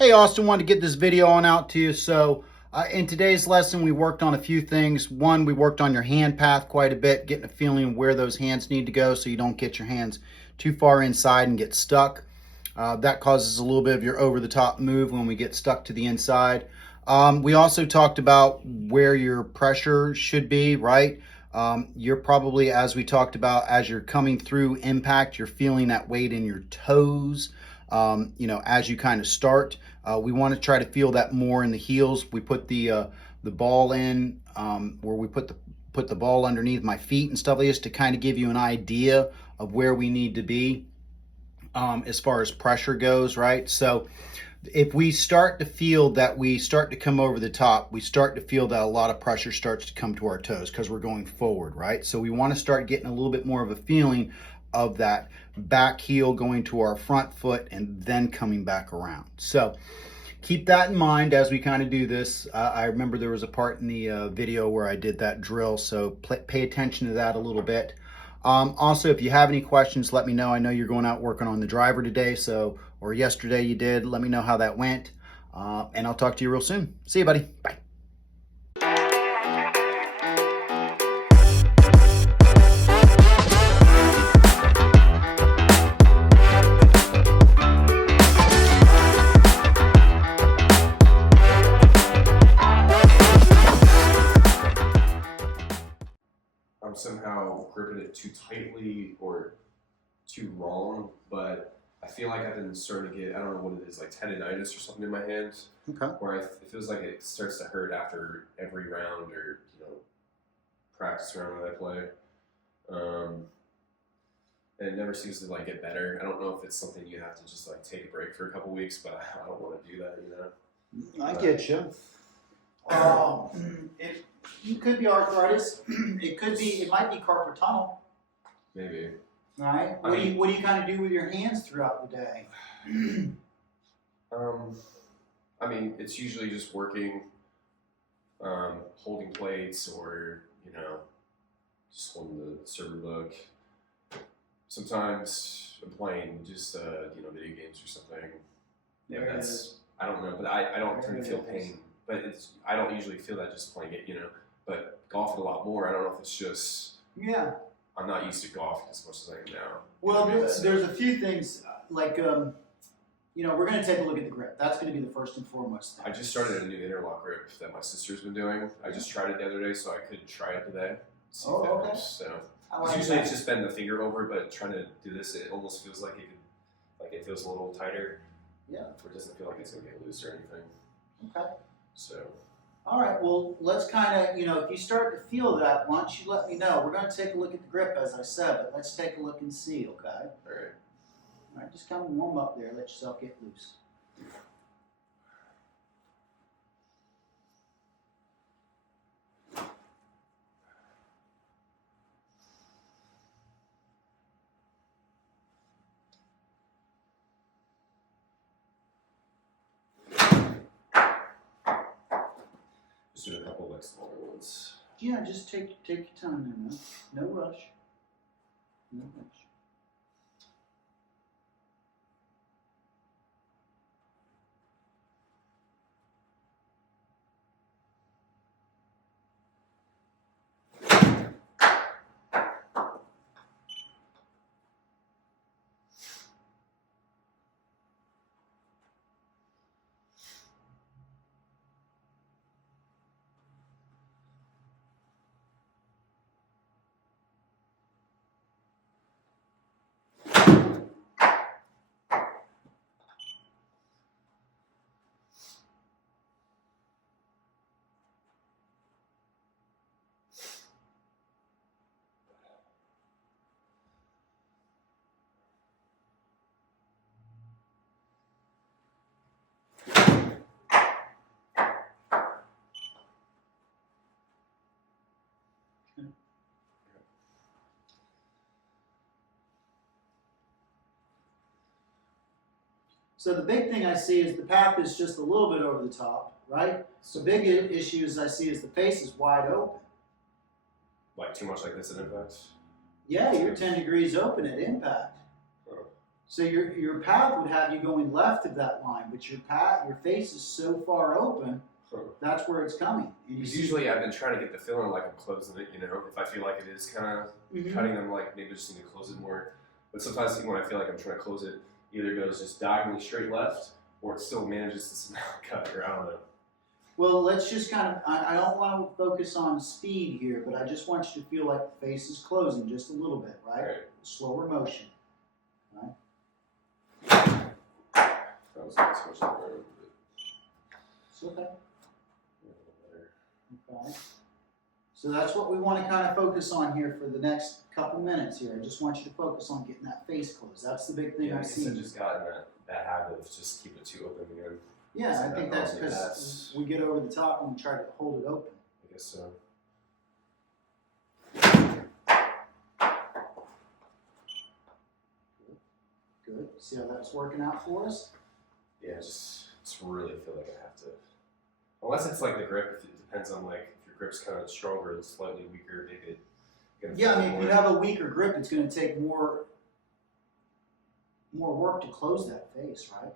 Hey Austin, wanted to get this video on out to you. In today's lesson, we worked on a few things. One, we worked on your hand path quite a bit, getting a feeling of where those hands need to go so you don't get your hands too far inside and get stuck. That causes a little bit of your over-the-top move when we get stuck to the inside. We also talked about where your pressure should be, right? You're probably, as we talked about, as you're coming through impact, you're feeling that weight in your toes. As you kind of start, we want to try to feel that more in the heels. We put the ball in where we put the ball underneath my feet and stuff like this to kind of give you an idea of where we need to be as far as pressure goes, right? So if we start to feel that we start to come over the top, we start to feel that a lot of pressure starts to come to our toes because we're going forward, right? So we want to start getting a little bit more of a feeling of that back heel going to our front foot and then coming back around. So keep that in mind as we kind of do this. I remember there was a part in the video where I did that drill, so pay attention to that a little bit. Also, if you have any questions, let me know. I know you're going out working on the driver today, or yesterday you did. Let me know how that went, and I'll talk to you real soon. See you, buddy. Bye. I'm somehow gripping it too tightly or too wrong, but I feel like I've been starting to get, I don't know what it is, like tendonitis or something in my hands, Okay. where it feels like it starts to hurt after every round or, practice round that I play. And it never seems to like get better. I don't know if it's something you have to just like take a break for a couple weeks, but I don't want to do that, I get you. It could be arthritis. It might be carpal tunnel. Maybe. All right. What do you kind of do with your hands throughout the day? I mean, it's usually just working, holding plates, or just holding the server book. Sometimes I'm playing just video games or something. There it is. I don't know, but I don't tend to feel There it is. pain. But I don't usually feel that just playing it, But golfing a lot more. I don't know if it's just Yeah. I'm not used to golfing as much as I am now. Well, there's a few things like we're going to take a look at the grip. That's going to be the first and foremost thing. I just started a new interlock grip that my sister's been doing. I just tried it the other day, so I could try it today. See if that okay. helps. So I like usually that. it's just bend the finger over, but trying to do this, it almost feels like it feels a little tighter. Yeah. Or it doesn't feel like it's gonna get loose or anything. Okay. So. All right. Well, let's kind of if you start to feel that, why don't you let me know? We're going to take a look at the grip, as I said, but let's take a look and see. Okay. All right. All right. Just kind of warm up there. Let yourself get loose. Just do a couple like smaller ones. Yeah, just take your time there, man. No rush. No rush. So the big thing I see is the path is just a little bit over the top, right? So big issues I see is the face is wide open. Like too much like this at impact. Yeah, you're 10 degrees open at impact. Oh. So your path would have you going left of that line, but your face is so far open, that's where it's coming. And you Because see- usually I've been trying to get the feeling like I'm closing it, you know, if I feel like it is kind of Mhm. cutting them, like maybe I just need to close it more. But sometimes when I feel like I'm trying to close it, either goes just diagonally straight left, or it still manages to somehow cut, or I don't know. Well, let's just kind of, I don't want to focus on speed here, but I just want you to feel like the face is closing just a little bit, right? Right. Slower motion. That was not so much like there, It's okay. but a little better. Okay. So that's what we want to kind of focus on here for the next couple minutes here. I just want you to focus on getting that face closed. That's the big thing Yeah, I I guess see. I've just gotten that habit of just keep it too open again. Yeah, So I think that that's probably because that's- we get over the top and we try to hold it open. I guess so. Good. See how that's working out for us? Yeah, just really feel like I have to. Unless it's like the grip, if it depends on like if your grip's kind of stronger and slightly weaker, maybe it. can Yeah, I feel mean, if you more. have a weaker grip, it's going to take more work to close that face, right?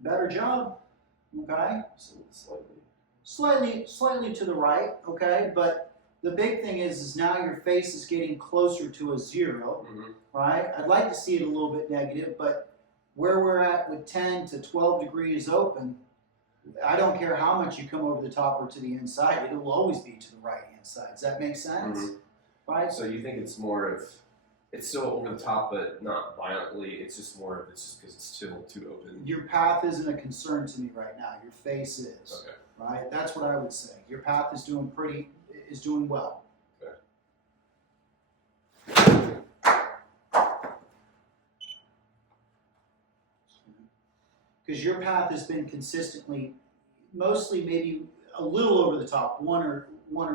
Better job, okay? So slightly. Slightly to the right, okay? But the big thing is now your face is getting closer to a 0, Mm-hmm. right? I'd like to see it a little bit negative, but where we're at with 10 to 12 degrees open, I don't care how much you come over the top or to the inside, it'll always be to the right hand side. Does that make sense? Mhm. Right? So you think it's more of it's still over the top, but not violently. It's just more of it's just because it's still too open. Your path isn't a concern to me right now. Your face is. Okay. Right? That's what I would say. Your path is doing well. Because your path has been consistently, mostly maybe a little over the top, one or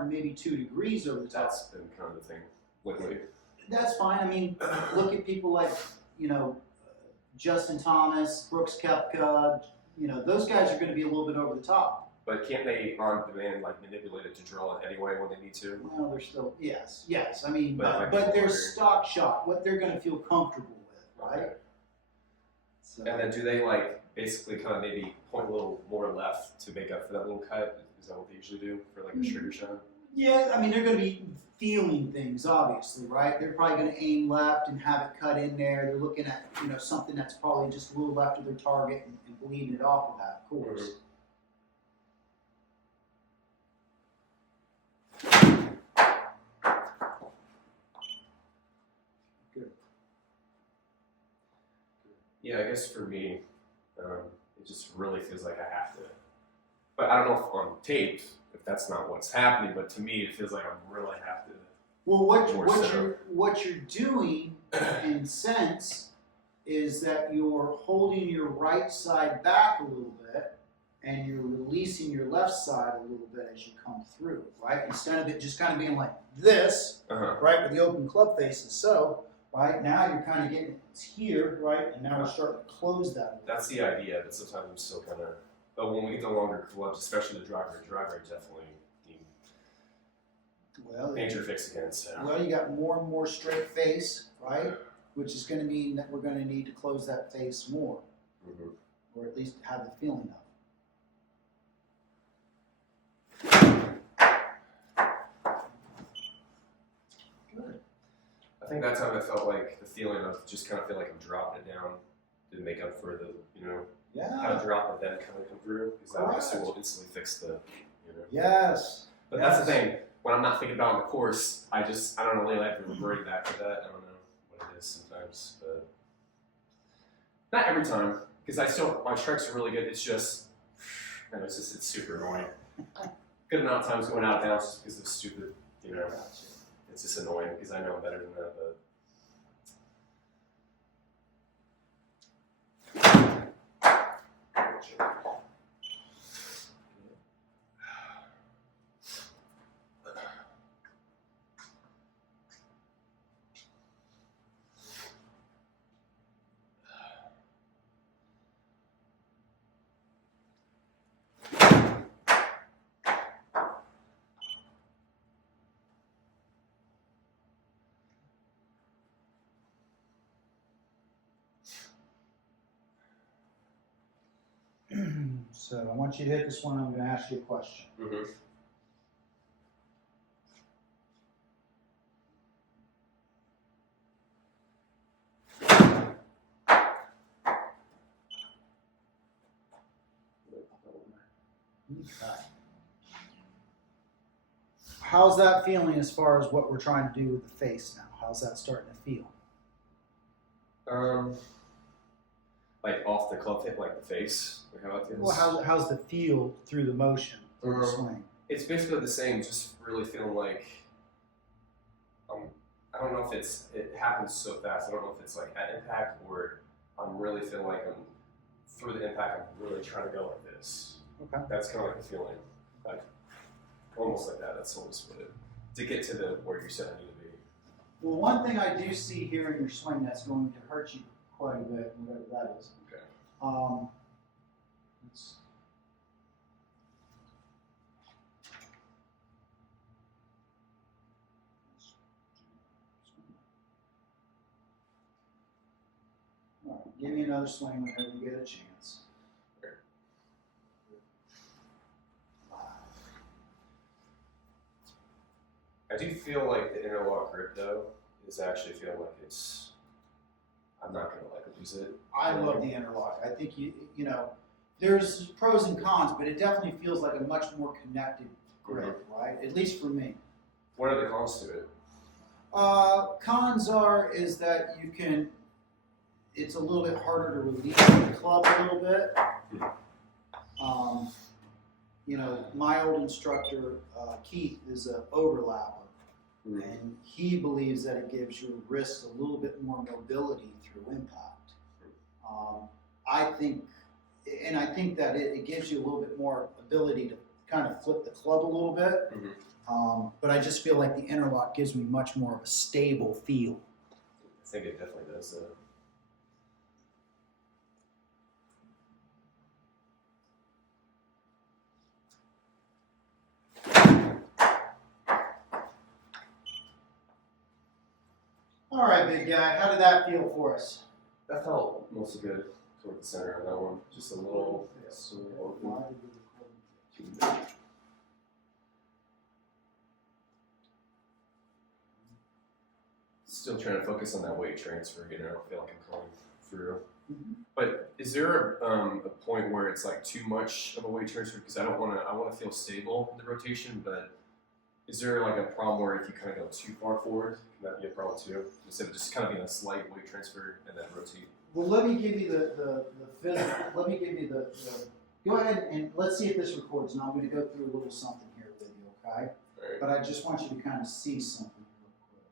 maybe 2 degrees over the top. That's been kind of the thing lately. That's fine. I mean, look at people like, Justin Thomas, Brooks Koepka, those guys are going to be a little bit over the top. But can't they on demand like manipulate it to draw it anyway when they need to? Well, they're still, yes. I mean, But it might be but their harder. stock shot, what they're going to feel comfortable with, right? Okay. So, And then do they like basically kind of maybe point a little more left to make up for that little cut? Is that what they usually do for like a straighter shot? yeah, I mean, they're going to be feeling things, obviously, right? They're probably going to aim left and have it cut in there. They're looking at, something that's probably just a little left of their target and bleeding it off of that, of course. Mhm. Good. Yeah, I guess for me, it just really feels like I have to. But I don't know if on tape, if that's not what's happening, but to me, it feels like I really have to. Well, More so. what you're doing, in sense, is that you're holding your right side back a little bit, and you're releasing your left side a little bit as you come through, right? Instead of it just kind of being like this, Uh-huh. right, with the open club faces. So, right now you're kind of getting it's here, right, and now we're starting to close that. a little. That's the idea, but sometimes I'm still kind of. But when we get the longer clubs, especially the driver definitely need Well, major fix again. So. well, you got more and more straight face, right, which is going to mean that we're going to need to close that face more, Mhm. or at least have the feeling of it. Good. I think that time I felt like the feeling of just kind of feel like I'm dropping it down to make up for the, kind Yeah. of drop and then kind of come through. Because that obviously Correct. will instantly fix the, Yes. But that's the Yes. thing. When I'm not thinking about on the course, I don't know, lately I've been reverting back to that. And is sometimes, but not every time. Because my strikes are really good. It's just, man, it's super annoying. Good amount of times going out of bounds just because of stupid, it's just annoying because I know I'm better than that, but. So I want you to hit this one. I'm going to ask you a question. Mm-hmm. Okay. How's that feeling as far as what we're trying to do with the face now? How's that starting to feel? Like off the club hip, like the face, or how it feels. Well, how's the feel through the motion, through the swing? It's basically the same. Just really feeling like I don't know if it happens so fast. I don't know if it's like at impact or I'm really feeling like I'm through the impact. I'm really trying to go like this. Okay. That's kind of like the feeling, like almost like that. That's almost what it to get to the where you said I need to be. Well, one thing I do see here in your swing that's going to hurt you quite a bit, whatever that is. Okay. Let's All right, give me another swing whenever you get a chance. I do feel like the interlock grip though is actually feeling like I'm not gonna like lose it. I love the interlock. I think you know, there's pros and cons, but it definitely feels like a much more connected grip, right? At least for me. What are the cons to it? Cons is that it's a little bit harder to release the club a little bit. You know, my old instructor, Keith, is an overlapper. And he believes that it gives your wrist a little bit more mobility through impact. I think that it gives you a little bit more ability to kind of flip the club a little bit. But I just feel like the interlock gives me much more of a stable feel. I think it definitely does. All right, big guy, how did that feel for us? That felt mostly good toward the center of that one. Just a little open. Still trying to focus on that weight transfer, I don't feel like I'm going through. But is there a point where it's like too much of a weight transfer? Because I want to feel stable in the rotation, but is there like a problem where if you kind of go too far forward, can that be a problem too? Instead of just kind of being a slight weight transfer and then rotate? Well, let me give you the physical, let me give you the go ahead and let's see if this records, and I'm going to go through a little something here with you, okay? Right. But I just want you to kind of see something real quick.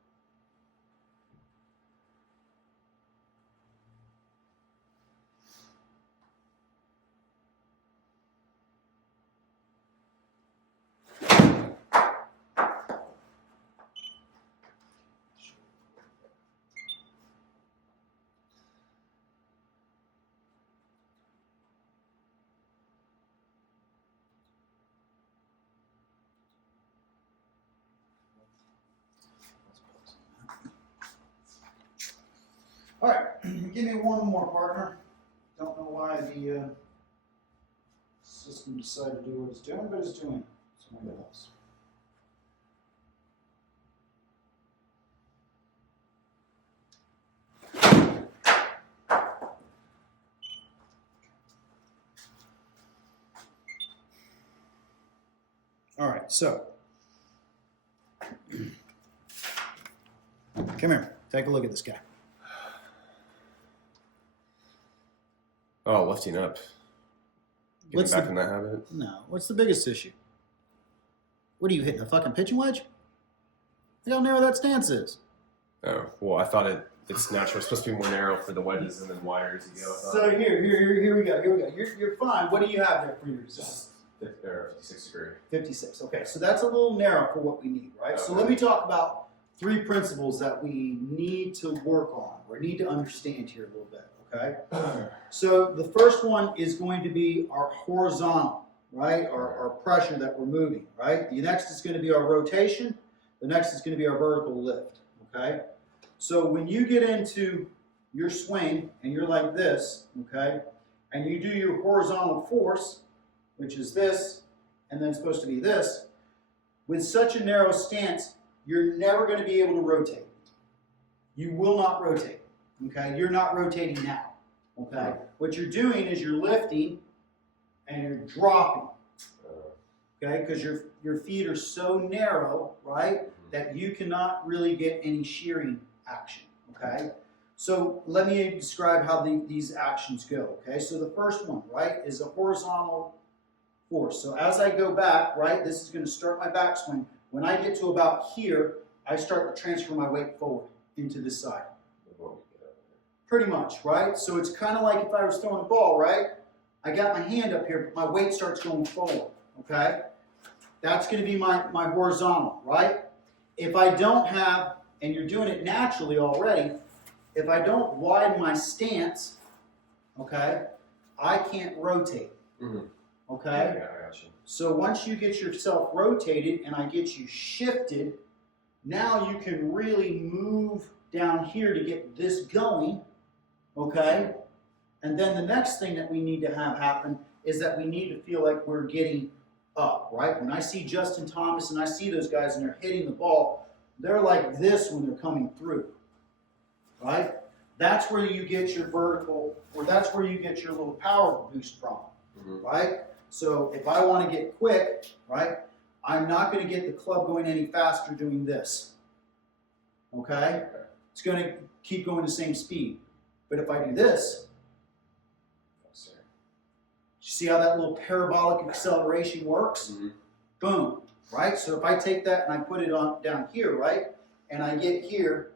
All right, give me one more, partner. Don't know why the system decided to do what it's doing, but it's doing something else. All right, so come here, take a look at this guy. Oh, lifting up. Getting What's back the- in that habit. No. What's the biggest issue? What are you hitting, a fucking pitching wedge? Look how narrow that stance is. Oh, well, I thought it's natural. It's supposed to be more narrow for the wedges and then wider as you go. So here we go. You're fine. What do you have there for your design? Just 56 degree. 56. Okay, so that's a little narrow for what we need, right? So Okay. let me talk about 3 principles that we need to work on or need to understand here a little bit, okay? So the first one is going to be our horizontal, right? Our pressure that we're moving, right? The next is going to be our rotation. The next is going to be our vertical lift, okay? So when you get into your swing and you're like this, okay, and you do your horizontal force, which is this, and then it's supposed to be this, with such a narrow stance, you're never going to be able to rotate. You will not rotate, okay? You're not rotating now, okay? What you're doing is you're lifting and you're dropping, okay? Because your feet are so narrow, right, that you cannot really get any shearing action, okay? So let me describe how these actions go, okay? So the first one, right, is a horizontal force. So as I go back, right, this is going to start my backswing. When I get to about here, I start to transfer my weight forward into this side. Pretty much, right? So it's kind of like if I was throwing a ball, right? I got my hand up here, but my weight starts going forward, okay? That's going to be my horizontal, right? If I don't have, and you're doing it naturally already, if I don't widen my stance, okay, I can't rotate, okay? Yeah, I got you. So once you get yourself rotated and I get you shifted, now you can really move down here to get this going, okay? And then the next thing that we need to have happen is that we need to feel like we're getting up, right? When I see Justin Thomas and I see those guys and they're hitting the ball, they're like this when they're coming through, right? That's where you get your vertical, or that's where you get your little power boost from, right? So if I want to get quick, right, I'm not going to get the club going any faster doing this, okay? It's going to keep going the same speed. But if I do this, you see how that little parabolic acceleration works? Boom, right? So if I take that and I put it on down here, right, and I get here,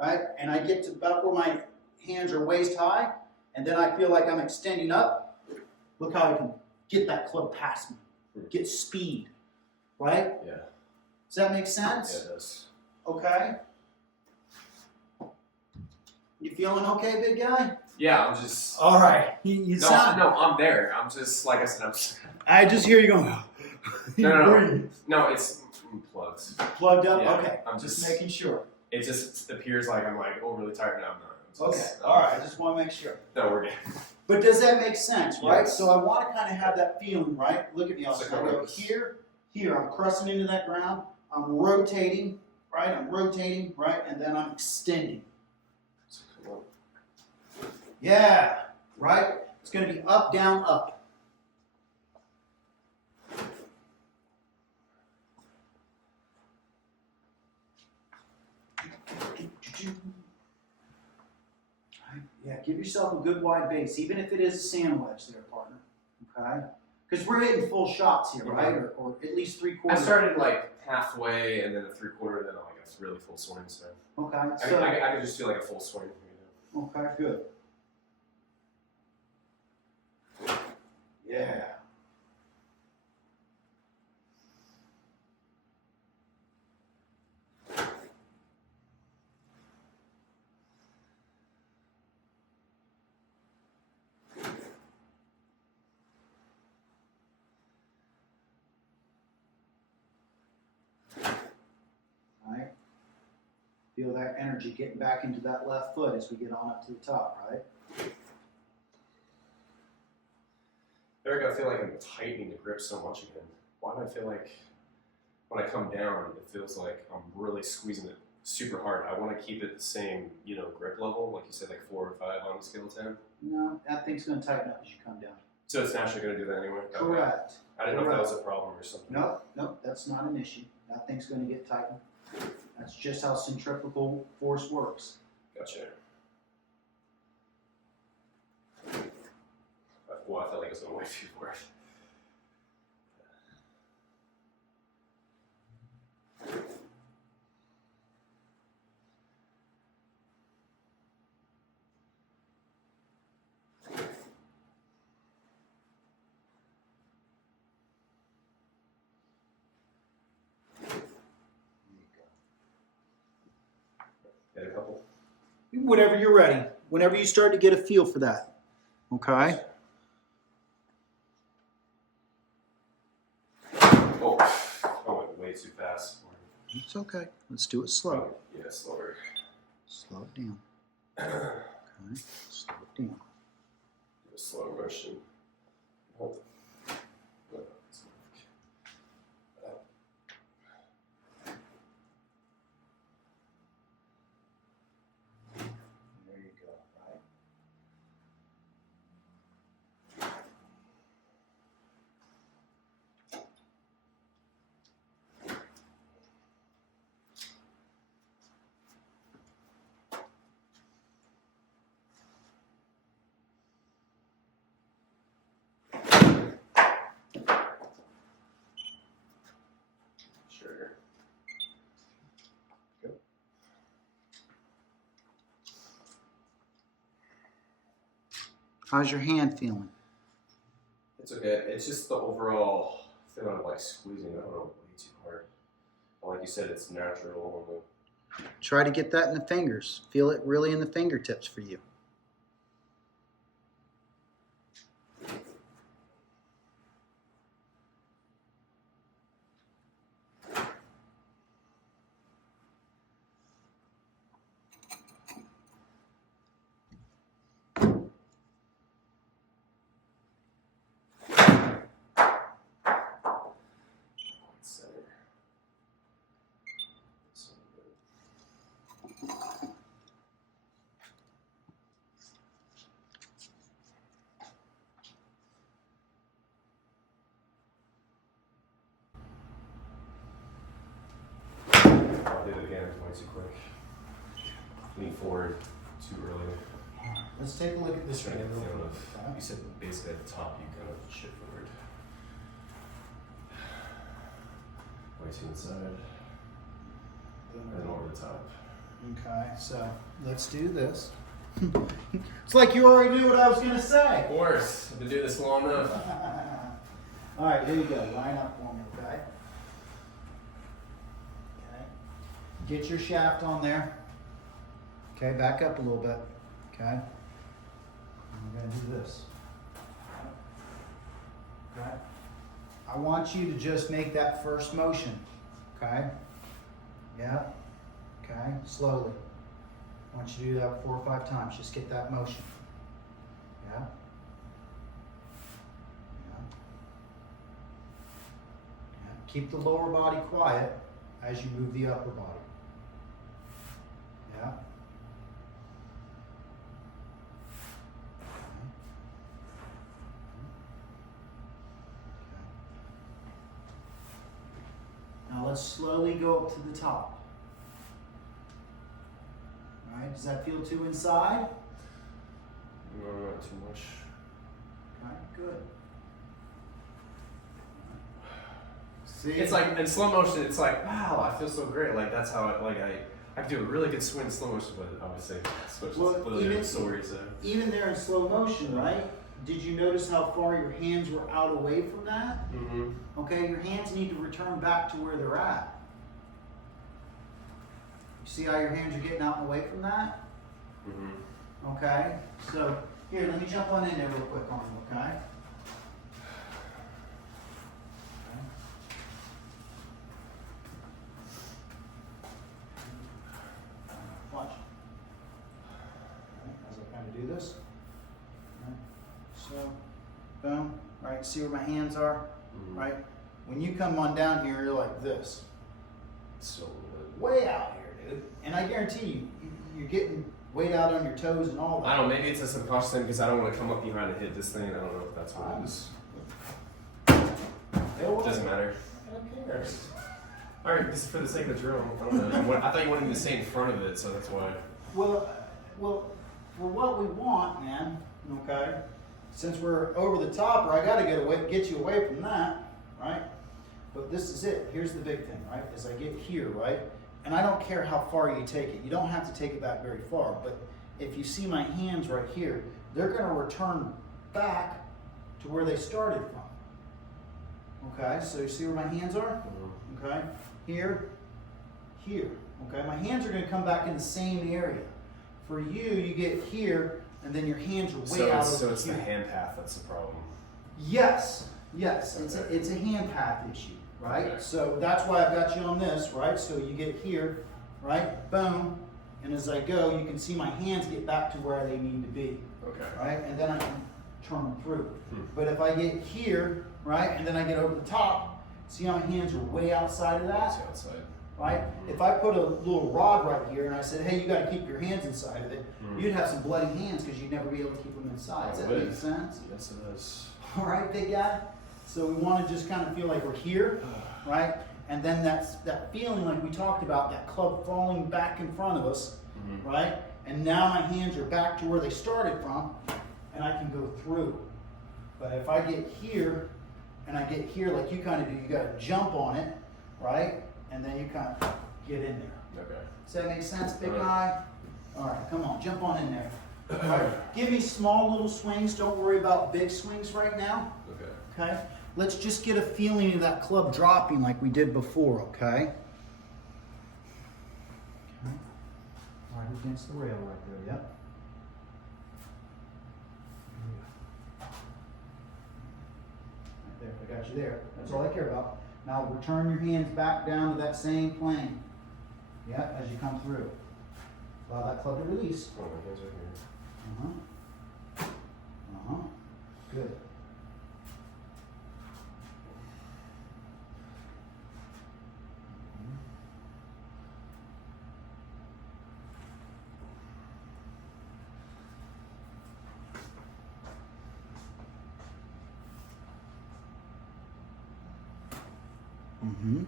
right, and I get to about where my hands are waist high, and then I feel like I'm extending up, look how I can get that club past me, get speed, right? Yeah. Does that make sense? Yeah, it does. Okay. You feeling okay, big guy? Yeah, I'm just. All right. You No, I'm there. I'm just, like I said, I just hear you going. No, it's plugged. Plugged up? Yeah, Okay. I'm just just- making sure. It just appears like I'm like overly tired now. No, I'm Okay. just, All right. I just want to make sure. No, we're good. But does that make sense, right? Yes. So I want to kind of have that feeling, right? Look at me. I'll So go come on. here. I'm pressing into that ground. I'm rotating, right? And then I'm extending. Yeah, right? It's going to be up, down, up. Yeah, give yourself a good wide base, even if it is a sand wedge there, partner. Okay? Because we're hitting full shots here, right? Or at least 3/4. I started like halfway and then a 3/4, then like a really full swing. So Okay, I so, could just do like a full swing. okay, good. Yeah. Right? Feel that energy getting back into that left foot as we get on up to the top, right? Eric, I feel like I'm tightening the grip so much again. Why do I feel like when I come down, it feels like I'm really squeezing it super hard? I want to keep it the same, grip level, like you said, like 4 or 5 on a scale of 10. No, that thing's going to tighten up as you come down. So it's naturally going to do that anyway? Okay. Correct. I didn't know if that was a problem or something. Nope, that's not an issue. That thing's going to get tightened. That's just how centrifugal force works. Gotcha. Well, I felt like it was going way too far. Get a couple. Whenever you're ready. Whenever you start to get a feel for that. Okay? Oh, I went way too fast. It's okay. Let's do it slow. Yeah, slower. Slow it down. Okay? Slow it down. Do a slow motion. Hold it. There you go, right? Sure. Go. How's your hand feeling? It's okay. It's just the overall feeling of like squeezing it way too hard. But like you said, it's natural. Try to get that in the fingers. Feel it really in the fingertips for you. Center. I did it again. It was way too quick. Lean forward too early. Let's take a look at this Trying to right get the real feeling quick. of, you said basically at the top you kind of shift forward. Way too inside. And then over the top. Okay, so let's do this. It's like you already knew what I was going to say. Of course. I've been doing this long enough. All right, here you go. Line up for me, okay? Okay. Get your shaft on there. Okay, back up a little bit. Okay. And we're going to do this. Okay. I want you to just make that first motion. Okay. Yeah. Okay. Slowly. I want you to do that 4 or 5 times. Just get that motion. Yeah. Keep the lower body quiet as you move the upper body. Yeah. Now let's slowly go up to the top. All right, does that feel too inside? No, not too much. All right, good. See? It's like in slow motion. It's like, wow, I feel so great. Like that's how I can do a really good swing in slow motion, but obviously it's Well, completely even- different story. So even there in slow motion, right? Did you notice how far your hands were out away from that? mm-hmm. Okay, your hands need to return back to where they're at. You see how your hands are getting out and away from that? Mm-hmm. Okay, so here, let me jump on in there real quick on you, okay? Watch. As I kind of do this. So, boom, right, see where my hands are? Mm-hmm. Right? When you come on down here, you're like this. So good. Way out here, dude. And I guarantee you, you're getting weight out on your toes and all that. I don't know. Maybe it's a subconscious thing because I don't want to come up behind and hit this thing. I don't know if that's what it is. It Doesn't matter. I don't care. All right, this is for the sake of the drill. I don't know. I thought you wanted me to stay in front of it, so that's why. Well, for what we want, man, okay? since we're over the top, or I gotta get you away from that, right? But this is it. Here's the big thing, right? Is I get here, right? And I don't care how far you take it. You don't have to take it back very far, but if you see my hands right here, they're gonna return back to where they started from. Okay, so you see where my hands are? Okay, here, here. Okay, my hands are gonna come back in the same area. For you, you get here, and then your hands are way out So over it's the here. hand path that's the problem. Yes, it's Okay. it's a hand path issue, right? Okay. So that's why I've got you on this, right? So you get here, right? Boom, and as I go, you can see my hands get back to where they need to be, Okay. right? And then I can turn them through. Hmm. But if I get here, right, and then I get over the top, see how my hands are way outside of That's that, the outside. right? If I put a little rod right here and I said, hey, you got to keep your hands inside of it, you'd have some bloody hands because you'd never be able to keep them inside. Does that make sense? Yes, it is. All right, big guy. So we want to just kind of feel like we're here, right? And then that feeling like we talked about, that club falling back in front of us, right? And now my hands are back to where they started from, and I can go through. But if I get here, and I get here like you kind of do, you got to jump on it, right? And then you kind of get in there. Okay. Does that make sense, big Right. guy? All right, come on, jump on in there. All right, give me small little swings. Don't worry about big swings right now. Okay. Okay, let's just get a feeling of that club dropping like we did before, okay? Right against the rail right there, yep. Right there, I got you there. That's all I care about. Now return your hands back down to that same plane. Yep, as you come through. Allow that club to release. Oh, my hands are here. Good. Mm-hmm.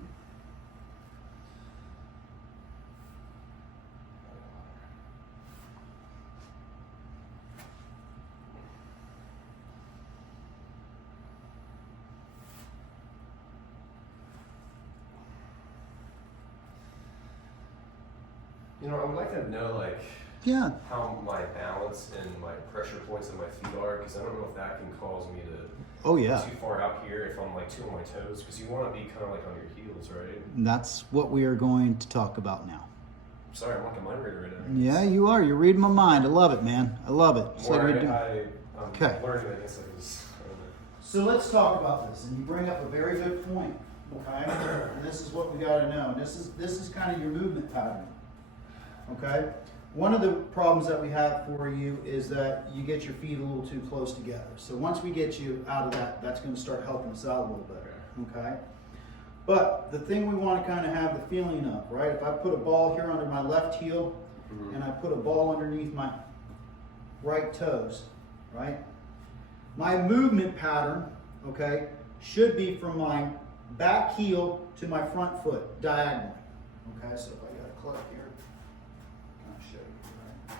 You know, I would like to know, like, Yeah. how my balance and my pressure points on my feet are, because I don't know if that can cause me to Oh yeah. too far out here if I'm like too on my toes, because you want to be kind of like on your heels, right? That's what we are going to talk about now. Sorry, I'm like a mind reader right now. Yeah, you are. You're reading my mind. I love it, man. I love it. It's like More we do. I'm Okay. learning, I guess, I was, I don't know. So let's talk about this. And you bring up a very good point. Okay? And this is what we got to know. This is kind of your movement pattern. Okay? One of the problems that we have for you is that you get your feet a little too close together. So once we get you out of that, that's going to start helping us out a little bit. Okay? But the thing we want to kind of have the feeling of, right? If I put a ball here under my left heel and I put a ball underneath my right toes, right? My movement pattern, okay, should be from my back heel to my front foot, diagonally. Okay, so if I got a club here, kind of show you, right?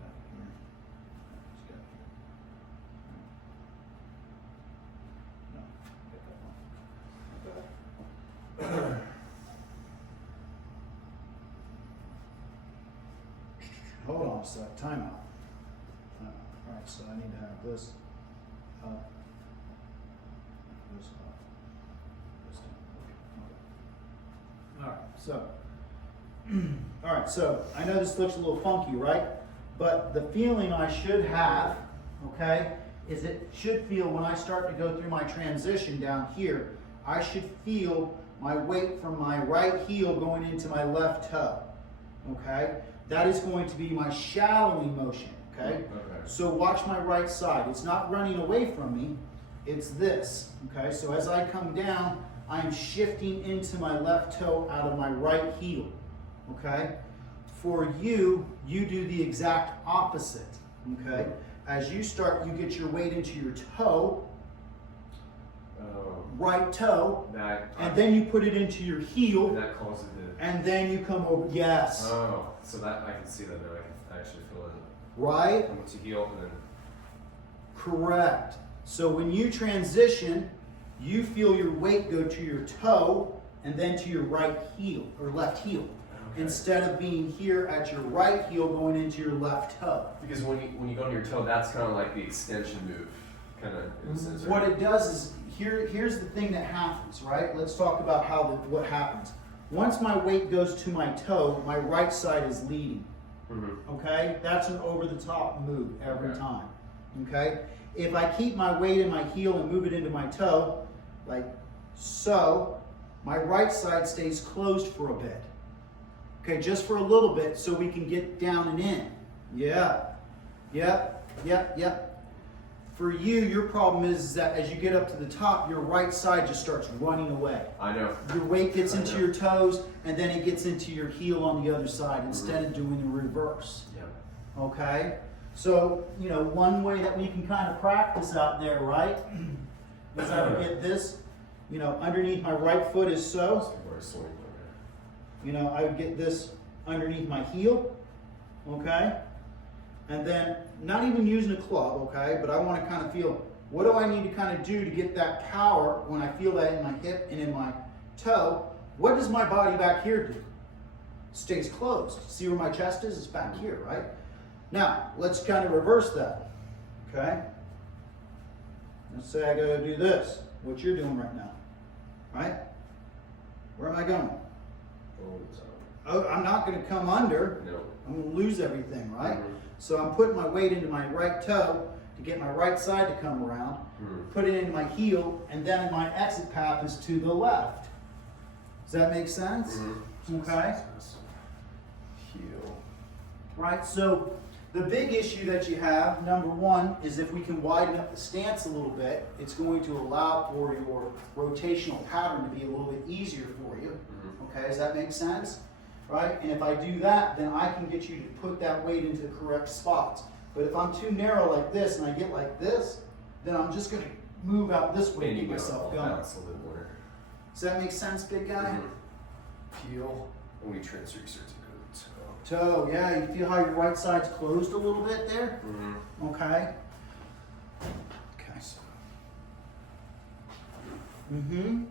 Back here. Just got here. No, pick that one. Okay. Hold on a sec, timeout. All right, so I need to have this up, this up, this down. Okay. All right, so, all right, so I know this looks a little funky, right? But the feeling I should have, okay, is it should feel when I start to go through my transition down here, I should feel my weight from my right heel going into my left toe, okay? That is going to be my shallowing motion, okay? Okay. So watch my right side. It's not running away from me, it's this, okay? So as I come down, I'm shifting into my left toe out of my right heel, okay? For you, you do the exact opposite, okay? As you start, you get your weight into your toe, right toe, and then you put it into your heel, that causes it. and then you come over, yes. Oh, so that I can see that now. I can actually feel it. right? Come to heel and then. Correct. So when you transition, you feel your weight go to your toe and then to your right heel or left heel. Okay. Instead of being here at your right heel going into your left toe. Because when you go to your toe, that's kind of like the extension move, kind of in a sense. What Right? it does is, here's the thing that happens, right? Let's talk about what happens. Once my weight goes to my toe, my right side is leading, Mm-hmm. okay? That's an over-the-top move every Okay. time, okay? If I keep my weight in my heel and move it into my toe, like so, my right side stays closed for a bit. Okay, just for a little bit so we can get down and in. Yeah, yep. For you, your problem is that as you get up to the top, your right side just starts running away. I know. Your weight gets I into know. your toes and then it gets into your heel on the other side instead of doing the reverse. Yep. Okay? So, one way that we can kind of practice out there, right? Is I would get this, underneath my right foot is so. Or a swing. I would get this underneath my heel, okay? And then, not even using a club, okay? But I want to kind of feel, what do I need to kind of do to get that power when I feel that in my hip and in my toe? What does my body back here do? Stays closed. See where my chest is? It's back here, right? Now, let's kind of reverse that, okay? Let's say I go to do this, what you're doing right now, right? Where am I going? Oh, I'm not going to come under. No. I'm going to lose everything, right? Mhm. So I'm putting my weight into my right toe to get my right side to come around, Mhm. put it into my heel, and then my exit path is to the left. Does that make sense? Mhm. Okay. Heel. Right, so the big issue that you have, number one, is if we can widen up the stance a little bit, it's going to allow for your rotational pattern to be a little bit easier for you. Mhm. Okay, does that make sense? Right, and if I do that, then I can get you to put that weight into the correct spots. But if I'm too narrow like this and I get like this, then I'm just going to move out this way And and you get go myself all going. bounce a little more. Does that make sense, big guy? Mhm. Heel. And we transfer your start to go to Toe, yeah, you feel how your right side's closed a little bit there? toe. Mm-hmm. Okay. Okay. Mm-hmm.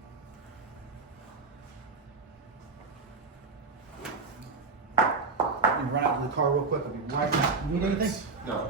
I'm gonna run out to the car real quick. I'll be right back. You need anything? No.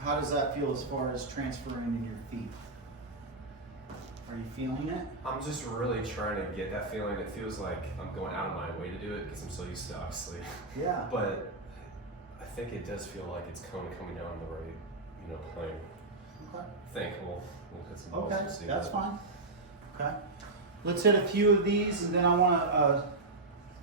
How does that feel as far as transferring into your feet? Are you feeling it? I'm just really trying to get that feeling. It feels like I'm going out of my way to do it because I'm so used to obviously. Yeah. But I think it does feel like it's coming down the right, plane. Okay. I think we'll hit some balls Okay, and see. that's fine. Okay. Let's hit a few of these and then I want to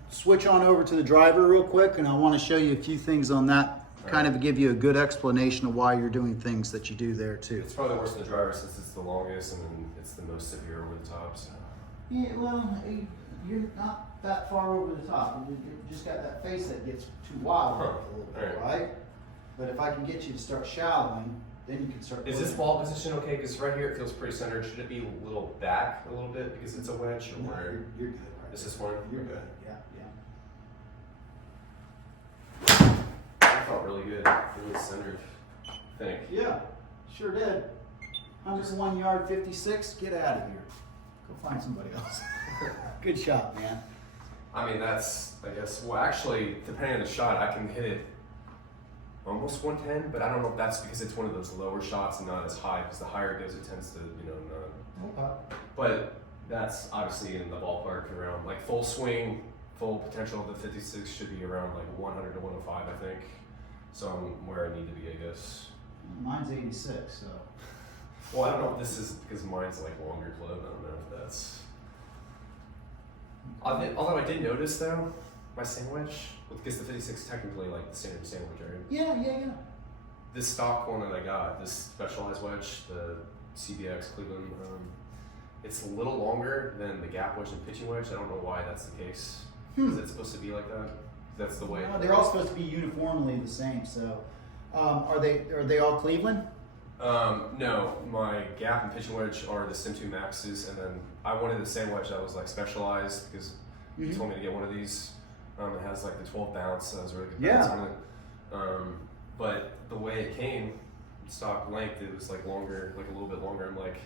switch on over to the driver real quick and I want to show you a few things on that, kind of give you a good explanation of why you're doing things that you do there too. It's probably worse than the driver since it's the longest and then it's the most severe over the top. So. Yeah, well, you're not that far over the top. You just got that face that gets too wild a little bit, right? But if I can get you to start shallowing, then you can start. Is this ball position okay? Because right here it feels pretty centered. Should it be a little back a little bit because it's a wedge? Or No, where? you're good. Right? Is this one? You're Okay. good. Yeah, That felt really good. Really centered. I think. yeah. Yeah, sure did. 101 yard, 56. Get out of here. Go find somebody else. Good shot, man. I mean, I guess, well, actually, depending on the shot, I can hit it almost 110, but I don't know if that's because it's one of those lower shots and not as high, because the higher it goes, it tends to, not. Okay. But that's obviously in the ballpark around, like full swing, full potential of the 56 should be around like 100 to 105, I think. So I'm where I need to be, I guess. Mine's 86, so. Well, I don't know if this is because mine's like longer club. I don't know if that's. Although I did notice though, my sandwich, because the 56 technically like the standard sandwich, right? Yeah. This stock one that I got, this specialized wedge, the CBX Cleveland, it's a little longer than the gap wedge and pitching wedge. I don't know why that's the case. Is it supposed to be like that? That's the way. No, they're all supposed to be uniformly the same. So, are they all Cleveland? No, my gap and pitching wedge are the Sim2 Maxes, and then I wanted the sandwich that was like specialized because he told me to get one of these. It has like the 12 bounce, so it was really good bounce on it. But the way it came, stock length, it was like longer, like a little bit longer. I'm like,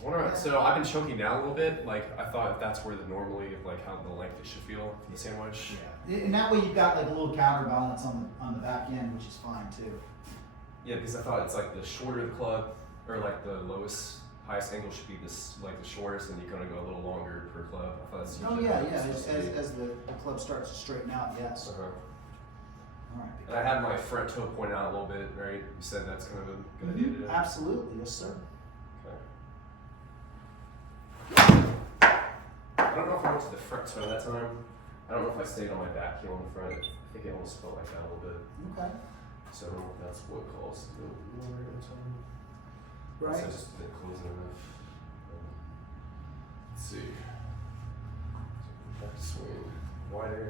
I wonder. So I've been choking down a little bit. Like I thought if that's where the normally like how the length it should feel for the sandwich. Yeah. And that way you've got like a little counterbalance on the back end, which is fine too. Yeah, because I thought it's like the shorter the club, or like the highest angle should be this like the shortest, and you kind of go a little longer per club. I thought that's usually how it's supposed to be. As the club starts to straighten out, yes. Uh-huh. All right. And I had my front toe point out a little bit, right? You said that's kind of a good idea to do. Absolutely, yes, sir. Okay. I don't know if I went to the front toe that time. I don't know if I stayed on my back heel in the front. I think it almost felt like that a little bit. Okay. So I don't know if that's what caused the lower that time. Right. So I just didn't close it enough. Let's see. Back to swing. Wider.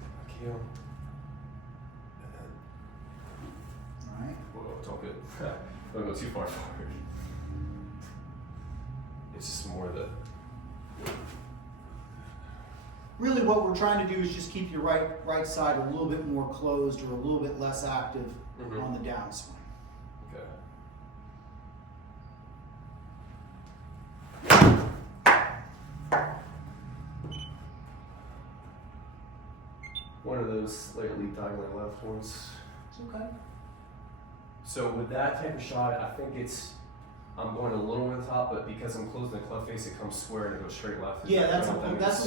Back heel. And then, All right. whoa, it's all good. Don't go too far forward. It's just more the. Really, what we're trying to do is just keep your right side a little bit more closed or a little bit less active on the downswing. Okay. One of those slightly diagonally left ones. It's okay. So with that type of shot, I think I'm going a little over the top, but because I'm closing the club face, it comes square and it goes straight left. Yeah, that's a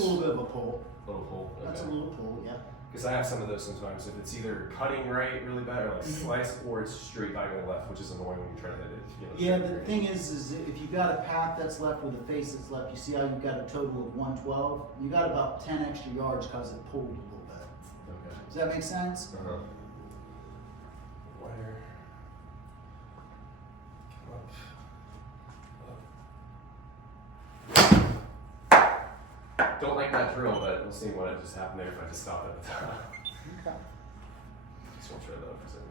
little bit of a pull. Little pull. Okay. That's a little pull, yeah. Because I have some of those sometimes. If it's either cutting right really bad or like slice, or it's straight diagonal left, which is annoying when you try to hit it. Yeah, the thing is if you've got a path that's left with a face that's left, you see how you've got a total of 112? You got about 10 extra yards because it pulled a little bit. Okay. Does that make sense? Uh-huh. Wider. Don't like that drill, but we'll see what just happened there if I just stop at the top. Okay. Just won't try that for a second.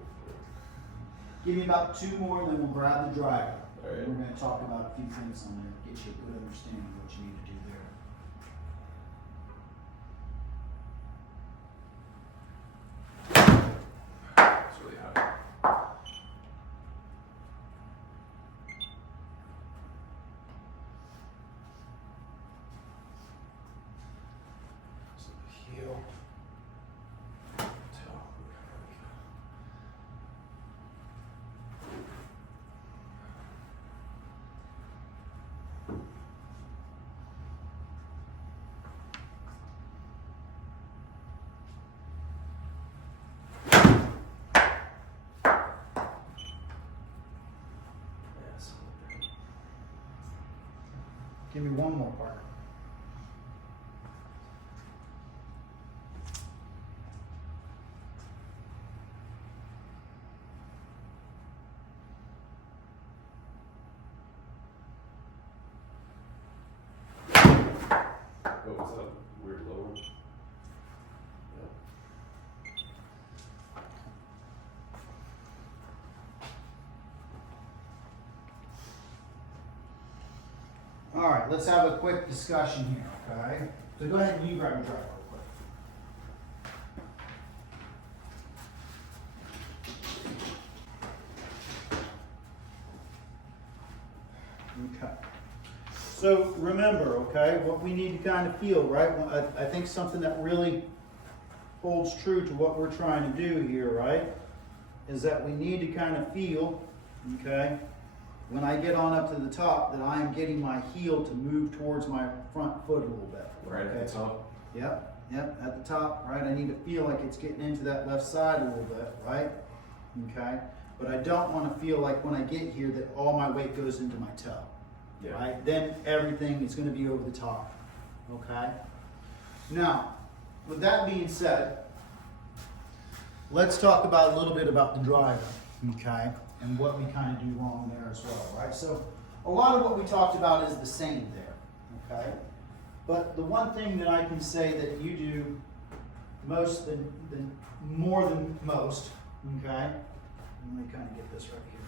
Give me about 2 more, then we'll grab the driver. All right. And we're going to talk about a few things on there, get you a good understanding of what you need to do there. It's really high. So the heel. Toe. Yes. Give me one more part. What was that weird lower? Yeah. All right, let's have a quick discussion here, okay? So go ahead and you grab your driver real quick. Okay. So remember, okay, what we need to kind of feel, right? I think something that really holds true to what we're trying to do here, right, is that we need to kind of feel, okay, when I get on up to the top, that I am getting my heel to move towards my front foot a little bit. Right at the top. Yep, at the top, right? I need to feel like it's getting into that left side a little bit, right? Okay, but I don't want to feel like when I get here that all my weight goes into my toe, Yeah. right? Then everything is going to be over the top, okay? Now, with that being said, let's talk about a little bit about the driver, okay? And what we kind of do wrong there as well, right? So a lot of what we talked about is the same there, okay? But the one thing that I can say that you do more than most, okay? Let me kind of get this right here.